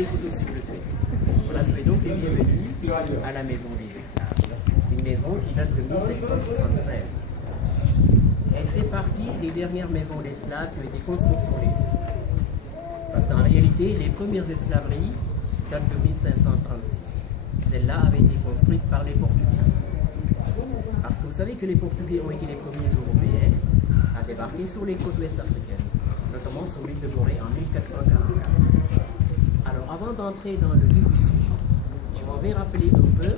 les photos si vous le souhaitez. Voilà, soyez donc les bienvenus à la maison des esclaves. Une maison qui date de 1776. Elle fait partie des dernières maisons d'esclaves qui ont été construites sur l'île. Parce qu'en réalité, les premières esclaveries datent de 1536. Celle-là avait été construite par les Portugais. Parce que vous savez que les Portugais ont été les premiers Européens à débarquer sur les côtes ouest africaines, notamment sur l'île de Gorée en 1444. Alors avant d'entrer dans le vif du sujet, je m'en vais rappeler un peu,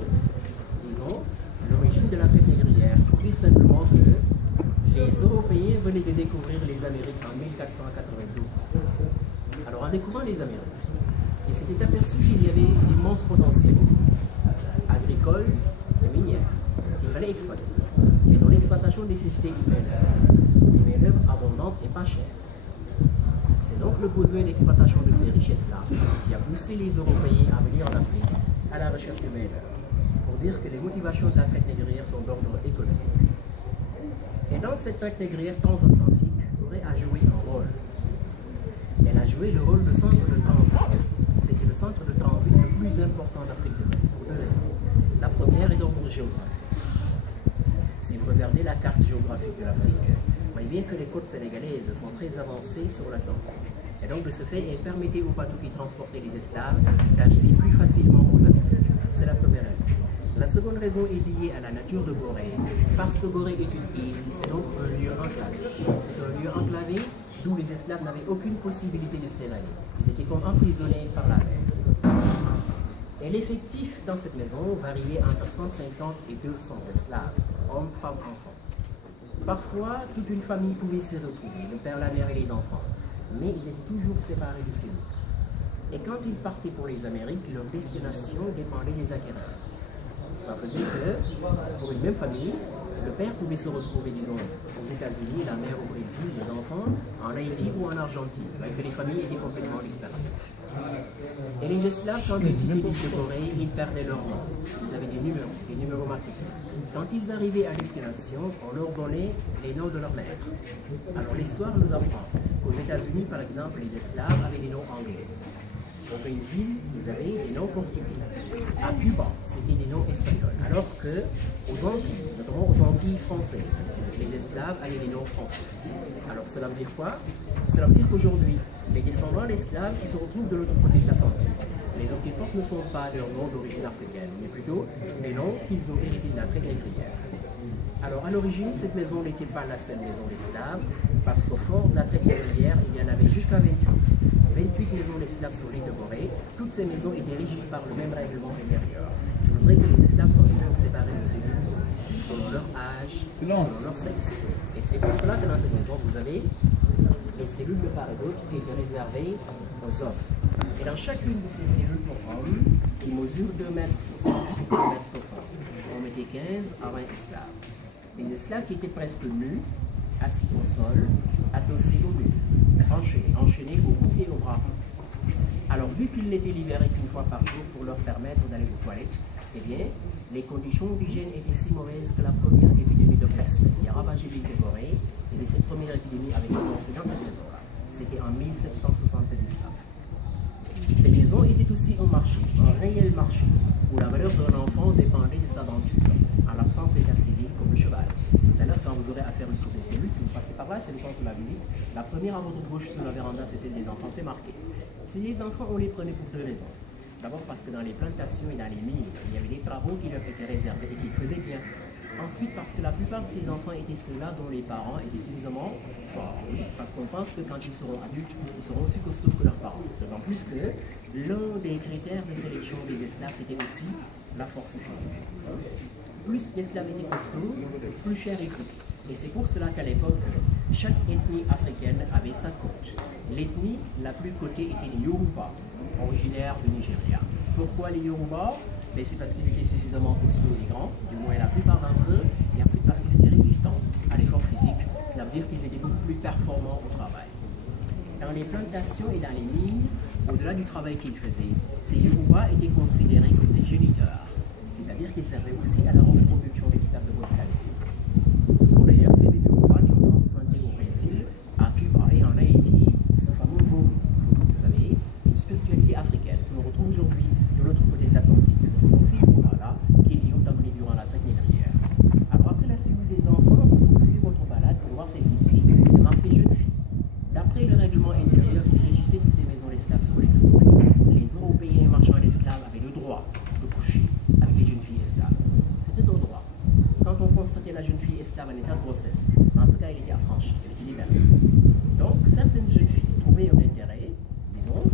disons, l'origine de la traite négrière. Tout simplement que les Européens venaient de découvrir les Amériques en 1492. Alors en découvrant les Amériques, ils s'étaient aperçus qu'il y avait d'immenses potentiels agricoles et minières qu'il fallait exploiter. Et dont l'exploitation nécessitait une main-d'œuvre abondante et pas chère. C'est donc le besoin d'exploitation de ces richesses-là qui a poussé les Européens à venir en Afrique à la recherche de main-d'œuvre. Pour dire que les motivations de la traite négrière sont d'ordre économique. Et dans cette traite négrière transatlantique, Gorée a joué un rôle. Elle a joué le rôle de centre de transit. C'était le centre de transit le plus important d'Afrique de l'Ouest pour deux raisons. La première est d'ordre géographique. Si vous regardez la carte géographique de l'Afrique, vous voyez bien que les côtes sénégalaises sont très avancées sur l'Atlantique. Et donc de ce fait, elles permettaient aux bateaux qui transportaient les esclaves d'arriver plus facilement aux Amériques. C'est la première raison. La seconde raison est liée à la nature de Gorée, parce que Gorée est une île, c'est donc un lieu enclavé. C'est un lieu enclavé d'où les esclaves n'avaient aucune possibilité de s'évader. Ils étaient comme emprisonnés par la mer. Et l'effectif dans cette maison variait entre 150 et 200 esclaves, hommes, femmes, enfants. Parfois, toute une famille pouvait s'y retrouver, le père, la mère et les enfants, mais ils étaient toujours séparés de cellules. Et quand ils partaient pour les Amériques, leur destination dépendait des acquéreurs. Cela faisait que, pour une même famille, le père pouvait se retrouver, disons, aux États-Unis, la mère au Brésil, les enfants en Haïti ou en Argentine, alors que les familles étaient complètement dispersées. Et les esclaves, quand ils quittaient l'île de Gorée, ils perdaient leur nom. Ils avaient des numéros matricules. Quand ils arrivaient à destination, on leur donnait les noms de leurs maîtres. Alors l'histoire nous apprend qu'aux États-Unis, par exemple, les esclaves avaient des noms anglais. Au Brésil, ils avaient des noms portugais. À Cuba, c'était des noms espagnols. Alors qu'aux Antilles, notamment aux Antilles françaises, les esclaves avaient des noms français. Alors cela veut dire quoi? Cela veut dire qu'aujourd'hui, les descendants d'esclaves qui se retrouvent de l'autre côté de l'Atlantique, les noms qu'ils portent ne sont pas leurs noms d'origine africaine, mais plutôt les noms qu'ils ont hérités de la traite négrière. Alors à l'origine, cette maison n'était pas la seule maison d'esclaves, parce qu'au fort de la traite négrière, il y en avait jusqu'à 28. 28 maisons d'esclaves sur l'île de Gorée. Toutes ces maisons étaient régies par le même règlement intérieur. Je voudrais que les esclaves soient toujours séparés de cellules, selon leur âge, selon leur sexe. Et c'est pour cela que dans cette maison, vous avez les cellules de part et d'autre qui étaient réservées aux hommes. Et dans chacune de ces cellules pour hommes, qui mesurent 2,60 m sur 2,60 m, on mettait 15 à 20 esclaves. Les esclaves qui étaient presque nus, assis au sol, adossés au mur, enchaînés au cou et au bras. Alors, vu qu'ils n'étaient libérés qu'une fois par jour pour leur permettre d'aller aux toilettes, eh bien, les conditions d'hygiène étaient si mauvaises que la première épidémie de peste qui a ravagé l'île de Gorée, et bien, cette première épidémie avait commencé dans cette maison-là. C'était en 1779. Cette maison était aussi un marché, un réel marché, où la valeur d'un enfant dépendait de sa denture, en l'absence d'état civil comme le cheval. Tout à l'heure, quand vous aurez à faire une tour des cellules, si vous passez par là, c'est le sens de la visite. La première à votre gauche sur la véranda, c'est celle des enfants, c'est marqué. Si les enfants, on les prenait pour deux raisons. D'abord parce que dans les plantations et dans les mines, il y avait des travaux qui leur étaient réservés et qu'ils faisaient bien. Ensuite, parce que la plupart de ces enfants étaient ceux-là dont les parents étaient suffisamment forts. Parce qu'on pense que quand ils seront adultes, ils seront aussi costauds que leurs parents. D'autant plus que l'un des critères de sélection des esclaves, c'était aussi la force physique. Plus l'esclave était costaud, plus cher il coûtait. Et c'est pour cela qu'à l'époque, chaque ethnie africaine avait sa côte. L'ethnie la plus cotée était les Yoruba, originaires du Nigeria. Pourquoi les Yoruba? C'est parce qu'ils étaient suffisamment costauds et grands, du moins la plupart d'entre eux, et ensuite parce qu'ils étaient résistants à l'effort physique. Cela veut dire qu'ils étaient beaucoup plus performants au travail. Dans les plantations et dans les mines, au-delà du travail qu'ils faisaient, ces Yoruba étaient considérés comme des géniteurs, c'est-à-dire qu'ils servaient aussi à la reproduction d'esclaves de bonne qualité. Ce sont d'ailleurs ces Yoruba qui ont transplanté au Brésil, à Cuba et en Haïti ce fameux vaudou, vous savez, une spiritualité africaine, une retrouve aujourd'hui de l'autre côté de l'Atlantique. Ce sont donc ces Yoruba-là qui y ont amené durant la traite négrière. Alors après la cellule des enfants, vous poursuivez votre balade pour voir celle qui suit. C'est marqué jeune fille. D'après le règlement intérieur qui régissait toutes les maisons d'esclaves sur les colonies, les Européens marchands d'esclaves avaient le droit de coucher avec les jeunes filles esclaves. C'était un droit. Quand on constatait la jeune fille esclave en état de grossesse, dans ce cas, elle était affranchie, elle était libérée. Donc, certaines jeunes filles trouvaient un intérêt, disons,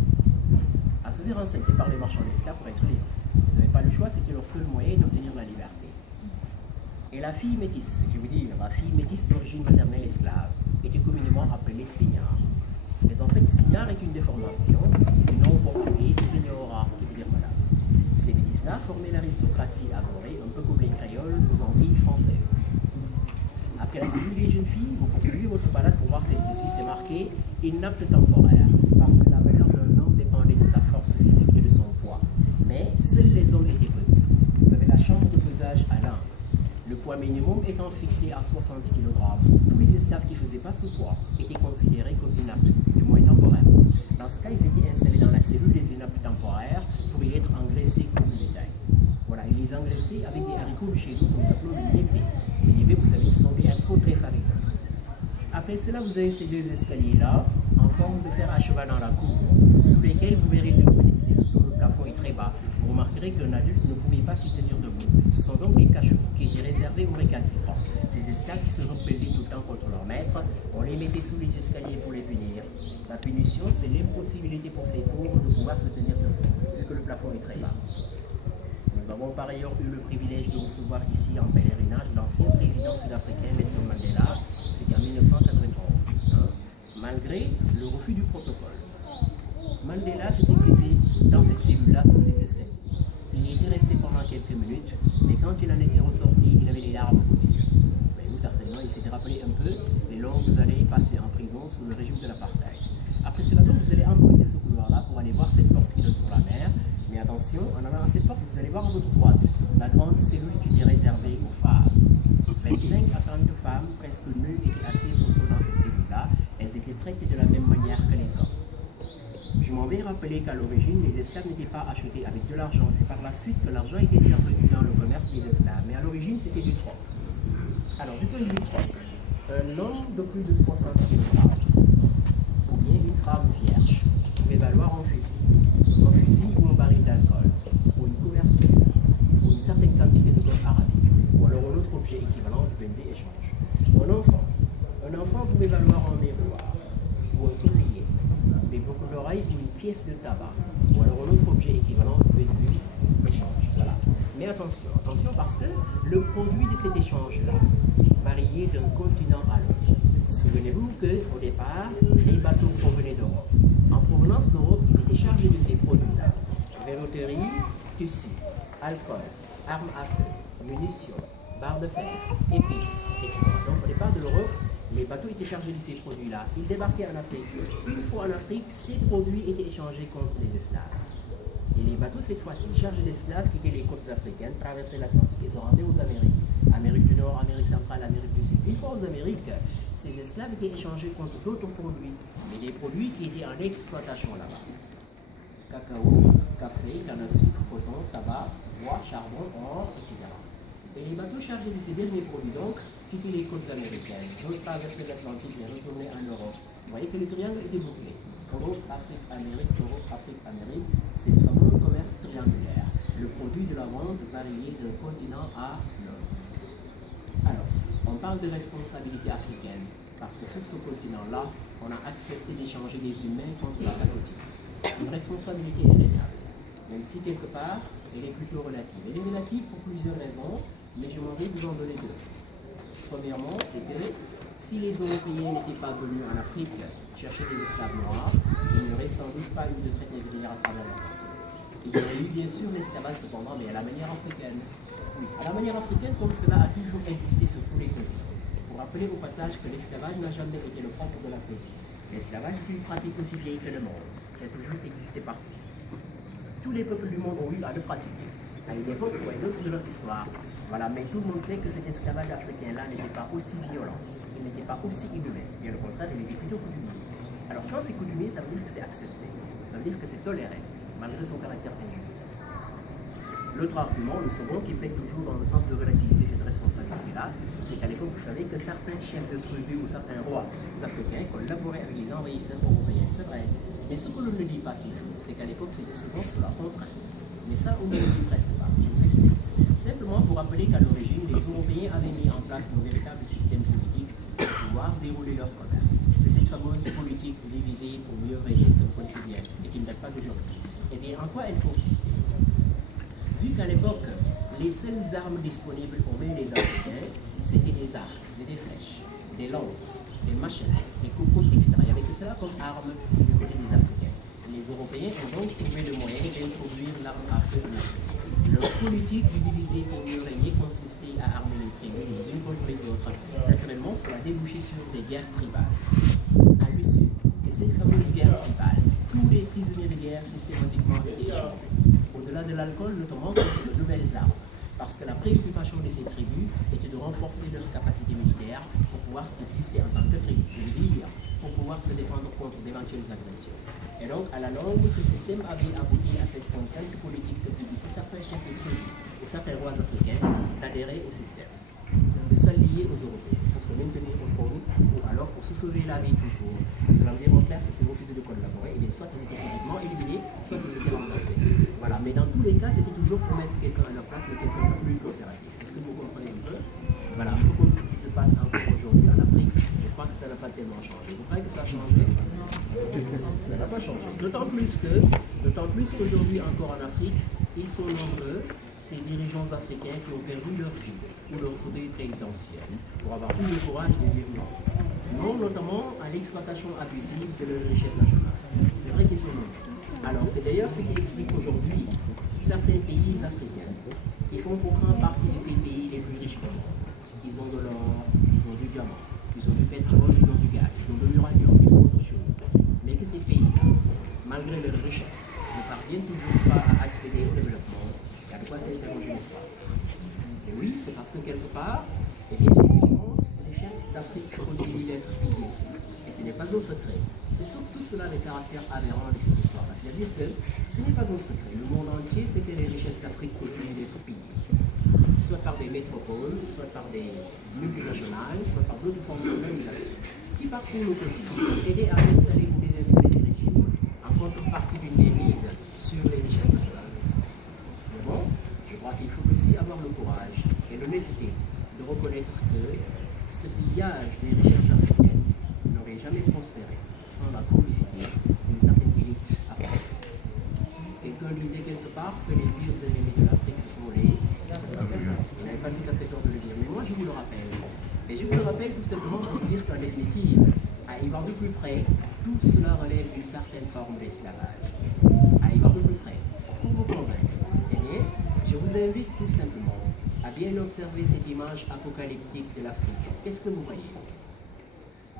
à se faire enceinte par les marchands d'esclaves pour être libres. Ils n'avaient pas le choix, c'était leur seul moyen d'obtenir la liberté. Et la fille métisse, je veux dire, la fille métisse d'origine maternelle esclave, était communément appelée signard. Mais en fait, signard est une déformation du nom portugais signora, qui veut dire madame. Ces métis-là formaient l'aristocratie aborée, un peu comme les créoles aux Antilles françaises. Après la cellule des jeunes filles, vous poursuivez votre balade pour voir celle qui suit, c'est marqué inapte temporaire, parce que la valeur d'un homme dépendait de sa force physique et de son poids. Mais seuls les hommes étaient pesés. Vous avez la chambre de pesage à l'un. Le poids minimum étant fixé à 60 kg, tous les esclaves qui ne faisaient pas ce poids étaient considérés comme inaptes, du moins temporaires. Dans ce cas, ils étaient installés dans la cellule des inaptes temporaires pour y être engraissés comme du bétail. Voilà, ils les engraissaient avec des haricots de chez nous que nous appelons le niébé. Le niébé, vous savez, ce sont des haricots très fabricants. Après cela, vous avez ces deux escaliers-là, en forme de fer à cheval dans la cour, sous lesquels vous verrez de près, le plafond est très bas. Vous remarquerez qu'un adulte ne pouvait pas s'y tenir debout. Ce sont donc des cachots qui étaient réservés aux récalcitrants. Ces esclaves qui se rebellaient tout le temps contre leur maître, on les mettait sous les escaliers pour les punir. La punition, c'est l'impossibilité pour ces pauvres de pouvoir se tenir debout, vu que le plafond est très bas. Nous avons par ailleurs eu le privilège de recevoir ici en pèlerinage l'ancien président sud-africain Nelson Mandela, c'était en 1991, malgré le refus du protocole. Mandela s'était brisé dans cette cellule-là sous ses escaliers. Il y était resté pendant quelques minutes, mais quand il en était ressorti, il avait les larmes aux yeux. Mais vous, certainement, il s'était rappelé un peu les longues années passées en prison sous le régime de l'apartheid. Après cela, donc, vous allez emprunter ce couloir-là pour aller voir cette porte qui donne sur la mer. Mais attention, en allant à cette porte, vous allez voir à votre droite la grande cellule qui était réservée aux femmes. 25 à 30 femmes, presque nues, étaient assises au sol dans cette cellule-là. Elles étaient traitées de la même manière que les hommes. Je m'en vais rappeler qu'à l'origine, les esclaves n'étaient pas achetés avec de l'argent. C'est par la suite que l'argent était intervenu dans le commerce des esclaves. Mais à l'origine, c'était du troc. Alors, du point de vue du troc, un homme de plus de 60 kg, ou bien une femme vierge, pouvait valoir un fusil ou un baril d'alcool, ou une couverture, ou une certaine quantité de gomme arabique, ou alors un autre objet équivalent du BND échange. Un enfant pouvait valoir un miroir, ou un collier, des boucles d'oreilles ou une pièce de tabac, ou alors un autre objet équivalent du BND échange. Voilà. Mais attention parce que le produit de cet échange-là variait d'un continent à l'autre. Souvenez-vous qu'au départ, les bateaux provenaient d'Europe. En provenance d'Europe, ils étaient chargés de ces produits-là. Verroterie, tissu, alcool, armes à feu, munitions, barres de fer, épices, etc. Donc au départ de l'Europe, les bateaux étaient chargés de ces produits-là. Ils débarquaient en Afrique. Une fois en Afrique, ces produits étaient échangés contre les esclaves. Et les bateaux, cette fois-ci, chargés d'esclaves, quittaient les côtes africaines, traversaient l'Atlantique et se rendaient aux Amériques. Amérique du Nord, Amérique centrale, Amérique du Sud. Une fois aux Amériques, ces esclaves étaient échangés contre d'autres produits, mais des produits qui étaient en exploitation là-bas. Cacao, café, canne à sucre, coton, tabac, bois, charbon, or, etc. Et les bateaux chargés de ces derniers produits, donc, quittaient les côtes américaines, traversaient l'Atlantique et retournaient en Europe. Vous voyez que le triangle était bouclé. Europe, Afrique, Amérique, Europe, Afrique, Amérique, c'est le fameux commerce triangulaire. Le produit de la vente variait d'un continent à l'autre. Alors, on parle de responsabilité africaine, parce que sur ce continent-là, on a accepté d'échanger des humains contre la pacotille. Une responsabilité indéniable, même si quelque part, elle est plutôt relative. Elle est relative pour plusieurs raisons, mais je m'en vais vous en donner deux. Premièrement, c'est que si les Européens n'étaient pas venus en Afrique chercher des esclaves noirs, il n'y aurait sans doute pas eu de traite négrière à travers l'Afrique. Il y aurait eu bien sûr l'esclavage cependant, mais à la manière africaine. Oui, à la manière africaine, comme cela a toujours existé sur tous les continents. Pour rappeler au passage que l'esclavage n'a jamais été le propre de l'Afrique. L'esclavage est une pratique aussi vieille que le monde, qui a toujours existé partout. Tous les peuples du monde ont eu à le pratiquer, à une époque ou à une autre de leur histoire. Voilà, mais tout le monde sait que cet esclavage africain-là n'était pas aussi violent, il n'était pas aussi inhumain. Bien au contraire, il était plutôt coutumier. Alors quand c'est coutumier, ça veut dire que c'est accepté, ça veut dire que c'est toléré. malgré son caractère injuste. L'autre argument, le second, qui plaide toujours dans le sens de relativiser cette responsabilité-là, c'est qu'à l'époque, vous savez que certains chefs de tribu ou certains rois africains collaboraient avec les envahisseurs européens. C'est vrai. Mais ce que l'on ne dit pas toujours, c'est qu'à l'époque, c'était souvent sous la contrainte. Mais ça, on ne le dit presque pas. Je vous explique. Simplement pour rappeler qu'à l'origine, les Européens avaient mis en place un véritable système politique pour pouvoir dérouler leur commerce. C'est cette fameuse politique divisée pour mieux régner, que vous connaissez bien, et qui ne date pas d'aujourd'hui. Eh bien, en quoi elle consistait? Vu qu'à l'époque, les seules armes disponibles aux mains des Africains, c'était des arcs et des flèches, des lances, des machettes, des coucous, etc. Il n'y avait que cela comme arme du côté des Africains. Les Européens ont donc trouvé le moyen d'introduire l'arme à feu en Afrique. Leur politique d'utiliser pour mieux régner consistait à armer les tribus les unes contre les autres. Naturellement, cela débouchait sur des guerres tribales. À l'issue de ces fameuses guerres tribales, tous les prisonniers de guerre systématiquement étaient échangés. Au-delà de l'alcool, notamment contre de nouvelles armes, parce que la préoccupation de ces tribus était de renforcer leur capacité militaire pour pouvoir exister en tant que tribu, de vivre, pour pouvoir se défendre contre d'éventuelles agressions. Et donc, à la longue, ce système avait abouti à cette contrainte politique que subissaient certains chefs de tribu ou certains rois africains d'adhérer au système, de s'allier aux Européens pour se maintenir au trône ou alors pour se sauver la vie tout court. Cela veut dire en clair que si vous refusez de collaborer, eh bien, soit ils étaient physiquement éliminés, soit ils étaient remplacés. Voilà, mais dans tous les cas, c'était toujours pour mettre quelqu'un à leur place, mais quelqu'un de plus coopératif. Est-ce que vous comprenez un peu? Voilà, un peu comme ce qui se passe encore aujourd'hui en Afrique. Je crois que ça n'a pas tellement changé. Vous croyez que ça a changé? Ça n'a pas changé. D'autant plus qu'aujourd'hui encore en Afrique, ils sont nombreux, ces dirigeants africains qui ont perdu leur vie ou leur fauteuil présidentiel pour avoir eu le courage de dire non. Non, notamment à l'exploitation abusive de leur richesse nationale. C'est vrai qu'ils sont nombreux. Alors, c'est d'ailleurs ce qui explique aujourd'hui certains pays africains qui font pourtant partie de ces pays les plus riches du monde. Ils ont de l'or, ils ont du diamant, ils ont du pétrole, ils ont du gaz, ils ont de l'uranium, ils ont autre chose. Mais que ces pays-là, malgré leur richesse, ne parviennent toujours pas à accéder au développement. Il y a de quoi s'interroger le soir. Et oui, c'est parce que quelque part, eh bien, les immenses richesses d'Afrique continuent d'être pillées. Et ce n'est pas un secret. C'est surtout cela le caractère aberrant de cette histoire. C'est-à-dire que ce n'est pas un secret. Le monde entier sait que les richesses d'Afrique continuent d'être pillées. Soit par des métropoles, soit par des multinationales, soit par d'autres formes d'organisation qui parcourent le continent pour aider à installer ou désinstaller des régimes en contrepartie d'une démise sur les richesses naturelles. Mais bon, je crois qu'il faut aussi avoir le courage et l'honnêteté de reconnaître que ce pillage des richesses africaines n'aurait jamais prospéré sans la complicité d'une certaine élite africaine. Quelqu'un disait quelque part que les pires ennemis de l'Afrique, ce sont les... Il n'avait pas tout à fait tort de le dire, mais moi je vous le rappelle. Et je vous le rappelle tout simplement pour dire qu'en définitive, à y voir de plus près, tout cela relève d'une certaine forme d'esclavage. À y voir de plus près, pour vous convaincre, eh bien, je vous invite tout simplement à bien observer cette image apocalyptique de l'Afrique. Qu'est-ce que vous voyez?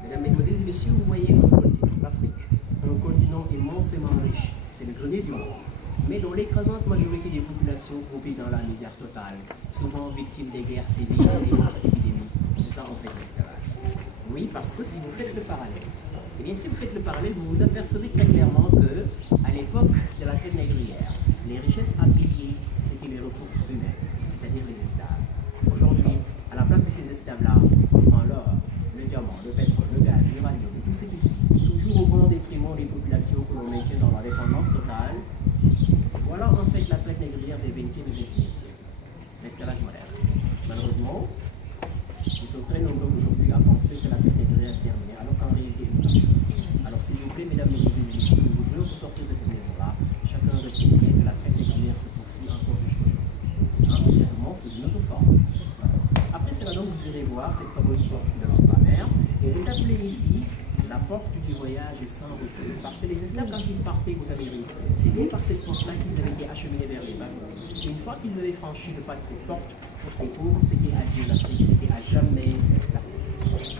Mesdames, Mesdemoiselles et Messieurs, vous voyez un continent, l'Afrique, un continent immensément riche, c'est le grenier du monde, mais dont l'écrasante majorité des populations groupées dans la misère totale, souvent victimes des guerres civiles et autres épidémies, c'est ça en fait l'esclavage. Oui, parce que si vous faites le parallèle, eh bien si vous faites le parallèle, vous vous apercevez très clairement que, à l'époque de la traite négrière, les richesses à piller, c'était les ressources humaines, c'est-à-dire les esclaves. Aujourd'hui, à la place de ces esclaves-là, on prend l'or, le diamant, le pétrole, le gaz, l'uranium, tout ce qui suit, toujours au bon détriment des populations que l'on maintient dans la dépendance totale. Voilà en fait la traite négrière des 20e et 21e siècles, l'esclavage moderne. Malheureusement, nous sommes très nombreux aujourd'hui à penser que la traite négrière est terminée, alors qu'en réalité, non. Alors s'il vous plaît, mesdames, mesdemoiselles et messieurs, nous voudrions vous sortir de cette maison-là. Chacun retient bien que la traite négrière se poursuit encore jusqu'aujourd'hui. Simplement, c'est une autre forme. Après cela, donc, vous irez voir cette fameuse porte de la mer, et vous appelez ici la porte du voyage sans retour. Parce que les esclaves, quand ils partaient aux Amériques, c'est bien par cette porte-là qu'ils avaient été acheminés vers les bateaux. Une fois qu'ils avaient franchi le pas de cette porte, pour ces pauvres, c'était adieu l'Afrique, c'était à jamais l'Afrique.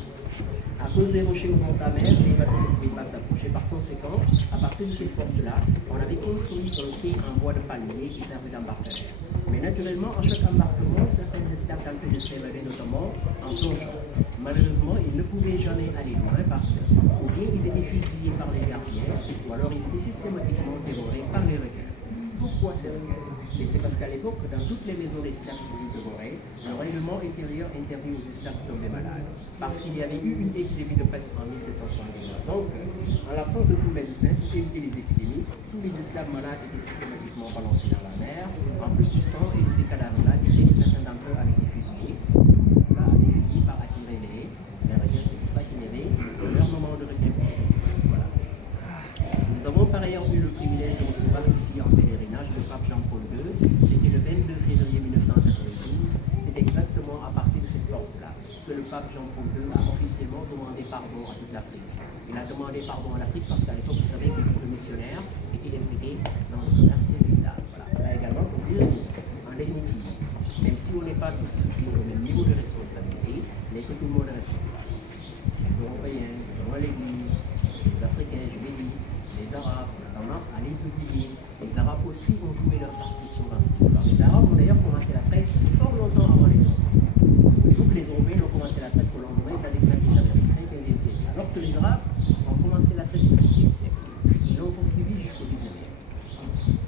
À cause des rochers au mont à mer, les bateaux ne pouvaient pas s'approcher. Par conséquent, à partir de cette porte-là, on avait construit un quai en bois de palmier qui servait d'embarcadère. Mais naturellement, en chaque embarquement, certains esclaves tentaient de s'évader, notamment en plongeant. Malheureusement, ils ne pouvaient jamais aller loin parce que, ou bien ils étaient fusillés par les gardiens, ou alors ils étaient systématiquement dévorés par les requins. Pourquoi c'est le cas? Et c'est parce qu'à l'époque, dans toutes les maisons d'esclaves sur l'île de Gorée, le règlement intérieur interdit aux esclaves de tomber malades. Parce qu'il y avait eu une épidémie de peste en 1771. Donc, en l'absence de tout médecin, pour éviter les épidémies, tous les esclaves malades étaient systématiquement balancés dans la mer, en plus du sang et de ces cadavres-là, qui fait que certains d'entre eux avaient été fusillés. Tout cela avait fini par attirer les requins. C'est pour ça qu'il y avait leur moment de requin. Voilà. Nous avons par ailleurs eu le privilège de recevoir ici en pèlerinage le pape Jean-Paul II. C'était le 22 février 1992. C'est exactement à partir de cette porte-là que le pape Jean-Paul II a officiellement demandé pardon à toute l'Afrique. Il a demandé pardon à l'Afrique parce qu'à l'époque, vous savez que beaucoup de missionnaires étaient impliqués dans le commerce des esclaves. Voilà. Là également, pour dire en définitive, même si on n'est pas tous au même niveau de responsabilité, mais que tout le monde est responsable. Les Européens, l'Église, les Africains, je l'ai dit, les Arabes, on a tendance à les oublier. Les Arabes aussi ont joué leur partition dans cette histoire. Les Arabes ont d'ailleurs commencé la traite fort longtemps avant les Européens. Donc les Européens ont commencé la traite au lendemain de la découverte des Américains au XVe siècle. Alors que les Arabes ont commencé la traite au VIe siècle. Ils l'ont poursuivi jusqu'au XIXe.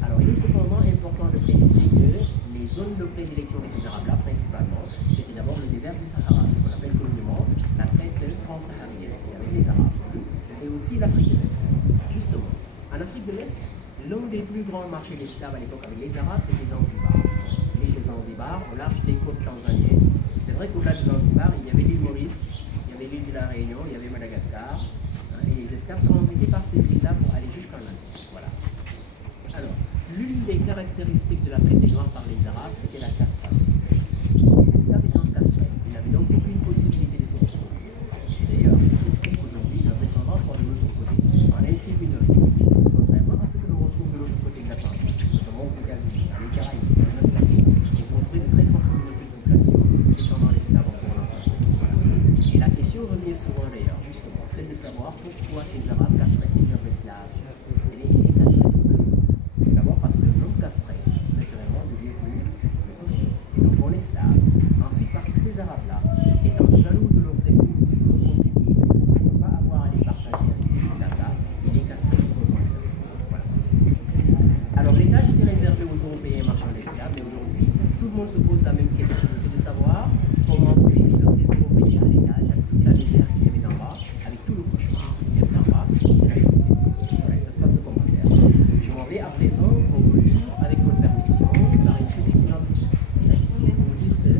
Alors il est cependant important de préciser que les zones de prédilection de ces Arabes-là, principalement, c'était d'abord le désert du Sahara, ce qu'on appelle communément la traite transsaharienne, c'est avec les Arabes, et aussi l'Afrique de l'Est. Justement, en Afrique de l'Est, l'un des plus grands marchés d'esclaves à l'époque avec les Arabes, c'était Zanzibar. L'île de Zanzibar, au large des côtes tanzaniennes. C'est vrai qu'au-delà de Zanzibar, il y avait l'île Maurice, il y avait l'île de la Réunion, il y avait Madagascar, et les esclaves transitaient par ces îles-là pour aller jusqu'en Asie. Voilà. Alors, l'une des caractéristiques de la traite des Noirs par les Arabes, c'était la castration. L'esclave étant castré, il n'avait donc aucune possibilité de se reproduire. C'est d'ailleurs ce qui explique qu'aujourd'hui, notre descendance soit de l'autre côté, en infime minorité. Contrairement à ce que l'on retrouve de l'autre côté de l'Atlantique, notamment aux États-Unis, dans les Caraïbes, dans notre Afrique, nous avons trouvé de très fortes communautés de population descendant l'esclave en provenance d'Afrique. Voilà. Et la question revient souvent d'ailleurs, justement, c'est de savoir pourquoi ces Arabes castraient leurs esclaves. Et les castraient d'abord parce que l'homme castré, naturellement, devient plus costaud. Et donc on esclave. Ensuite, parce que ces Arabes-là, étant jaloux de leurs épouses, de leurs concubines, ne vont pas avoir à les partager avec ces esclaves-là, ils les castraient pour rejoindre ça. Voilà. Alors l'étage était réservé aux Européens marchands d'esclaves, mais aujourd'hui, tout le monde se pose la même question. C'est de savoir comment pouvaient vivre ces Européens à l'étage, avec toute la misère qu'il y avait d'en bas, avec tout le cauchemar qu'il y avait d'en bas. C'est la même question. Voilà, ça se passe de commentaire. Je m'en vais à présent conclure, avec votre permission, par une petite note statistique pour dire que,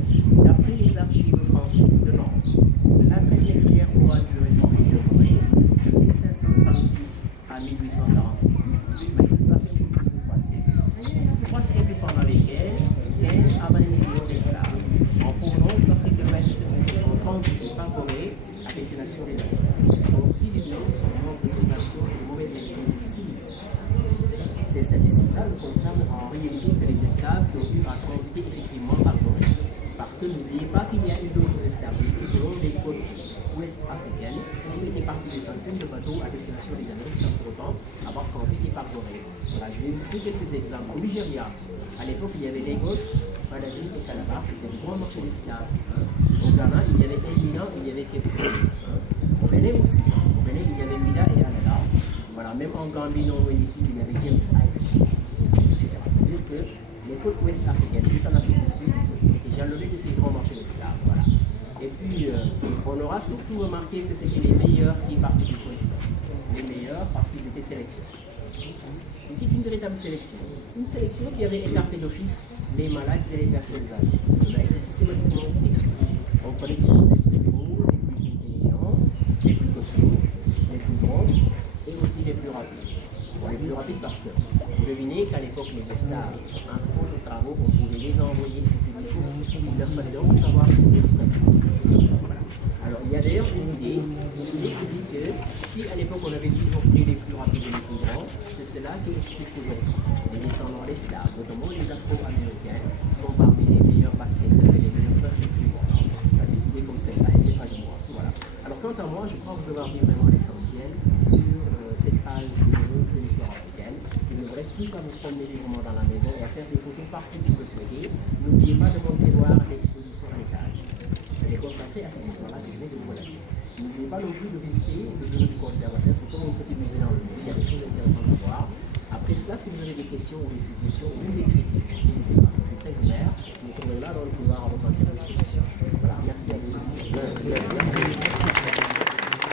d'après les archives françaises de Nantes, la première aura duré sous les deux Gorée, de 1536 à 1848, une manifestation qui dure 3 siècles. 3 siècles pendant lesquels 15 à 20 millions d'esclaves en provenance d'Afrique de l'Ouest ont transité par Gorée à destination des Africains, dont 6 millions sont morts de privation et de mauvais traitements difficiles. Ces statistiques-là ne concernent en réalité que les esclaves qui ont eu à transiter effectivement par Gorée. Parce que n'oubliez pas qu'il y a eu d'autres esclaves tout au long des côtes ouest africaines qui étaient partis des centaines de bateaux à destination des Amériques sans pour autant avoir transité par Gorée. Voilà, je vais vous citer quelques exemples. Au Nigeria, à l'époque, il y avait Lagos, Badagry et Calabar, c'était des grands marchés d'esclaves. Au Ghana, il y avait Elminan, il y avait Cape Town. Au Bénin aussi. Au Bénin, il y avait Mida et Alala. Voilà, même en Gambie, non loin d'ici, il y avait James Island, etc. Pour dire que les côtes ouest africaines, tout en Afrique du Sud, étaient jalonnées de ces grands marchés d'esclaves. Voilà. Et puis, on aura surtout remarqué que c'était les meilleurs qui partaient du continent. Les meilleurs parce qu'ils étaient sélectionnés. C'était une véritable sélection. Une sélection qui avait écarté d'office les malades et les personnes âgées. Cela a été systématiquement exclu. On prenait toujours les plus beaux, les plus intelligents, les plus costauds, les plus grands et aussi les plus rapides. Bon, les plus rapides parce que vous devinez qu'à l'époque, les esclaves, entre autres travaux, on pouvait les envoyer plus vite. Il leur fallait donc savoir courir très vite. Voilà. Alors, il y a d'ailleurs une idée qui dit que si à l'époque on avait toujours pris les plus rapides et les plus grands, c'est cela qui explique qu'aujourd'hui, les descendants d'esclaves, notamment les Afro-Américains, sont parmi les meilleurs basketteurs et les meilleurs joueurs les plus bons. Ça, c'est une idée comme celle-là, elle n'est pas de moi. Voilà. Alors, quant à moi, je crois vous avoir dit vraiment l'essentiel sur cette page de l'histoire africaine. Il ne vous reste plus qu'à vous promener librement dans la maison et à faire des photos partout où vous le souhaitez. N'oubliez pas de monter voir l'exposition à l'étage. Elle est consacrée à cette histoire-là que je viens de vous relater. N'oubliez pas non plus de visiter le bureau du conservateur. C'est comme un petit musée dans le musée. Il y a des choses intéressantes à voir. Après après cela, si vous avez des questions ou des suggestions ou des critiques, n'hésitez pas. Je suis très ouvert. Nous sommes là dans le couloir à votre entière disposition. Voilà, merci à vous. Merci.